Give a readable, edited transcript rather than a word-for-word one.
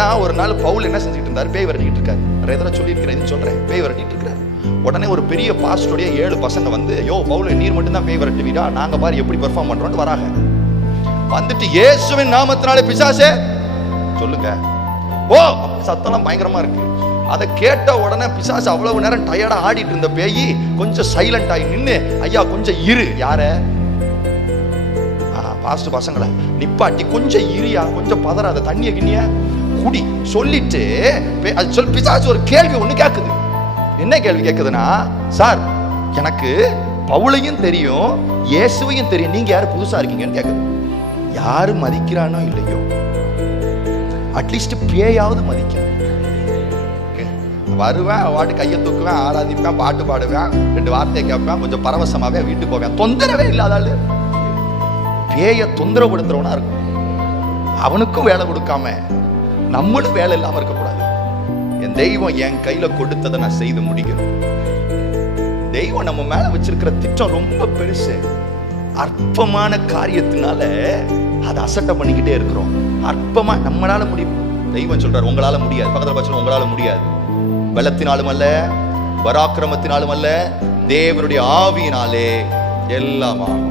அதான் ஒரு நாள் பவுல் என்ன செஞ்சுட்டு இருந்தார், பேய் விரட்டிட்டு இருக்காரு. நிறைய தடவை சொல்லியிருக்கிறேன், சொல்றேன், பேய் விரட்டிட்டு இருக்காரு. உடனே ஒரு பெரிய பாஸ்டருடைய 7 பசங்க வந்து, யோ பவுல் நீர் மட்டும் தான் பேய் விரட்டுவீடா, நாங்க பாரு எப்படி பெர்ஃபார்ம் பண்றோம்னு வராங்க. வந்துட்டு இயேசுவின் நாமத்தினாலே பிசாசே சொல்லுங்க. ஓ சத்தம்லாம் பயங்கரமா இருக்கு. அதை கேட்ட உடனே பிசாசு அவ்வளவு நேரம் டயர்டா ஆடிட்டு இருந்த பேய் கொஞ்சம் சைலண்ட் ஆகி நின்று, ஐயா கொஞ்சம் இரு. யார? பாஸ்ட் பசங்களை நிப்பாட்டி, கொஞ்சம் இரியா, கொஞ்சம் பதறாத, தண்ணிய கிண்ணிய குடி சொல்லிட்டு பிசாசு ஒரு கேள்வி ஒண்ணு கேக்குது. என்ன கேள்வி கேக்குதுன்னா, சார் எனக்கு பவுலையும் தெரியும் இயேசுவையும் தெரியும், நீங்க யாரு புதுசா இருக்கீங்கன்னு கேக்குது. யாரு மதிக்கிறானோ இல்லையோ, அட்லீஸ்ட் பேயாவது மதிக்கணும். வருவேன், வாட்டு கையை தூக்குவேன், ஆராதிப்பேன், பாட்டு பாடுவேன், 2 வார்த்தையை கேட்பேன், கொஞ்சம் பரவசமாவே வீட்டுக்கு போவேன். தொந்தரவே இல்லாதாள் பேய தொந்தரவுப்படுத்துறவனா இருக்கும். அவனுக்கும் வேலை கொடுக்காம நம்மளும் வேலை இல்லாம இருக்கக்கூடாது. என் தெய்வம் என் கையில கொடுத்ததை நான் செய்து முடிக்கணும். தெய்வம் நம்ம மேல வச்சிருக்கிற திட்டம் ரொம்ப பெருசு. அற்பமான காரியத்தினால அதை அசட்டை பண்ணிக்கிட்டே இருக்கிறோம். அற்பமா நம்மளால முடியும். தெய்வம் சொல்றாரு, உங்களால முடியாது. பக்கத்துல பட்சம் உங்களால முடியாது. பலத்தினாலும் அல்ல, பராக்கிரமத்தினாலும் அல்ல, தேவனுடைய ஆவியினாலே எல்லாம் ஆகும்.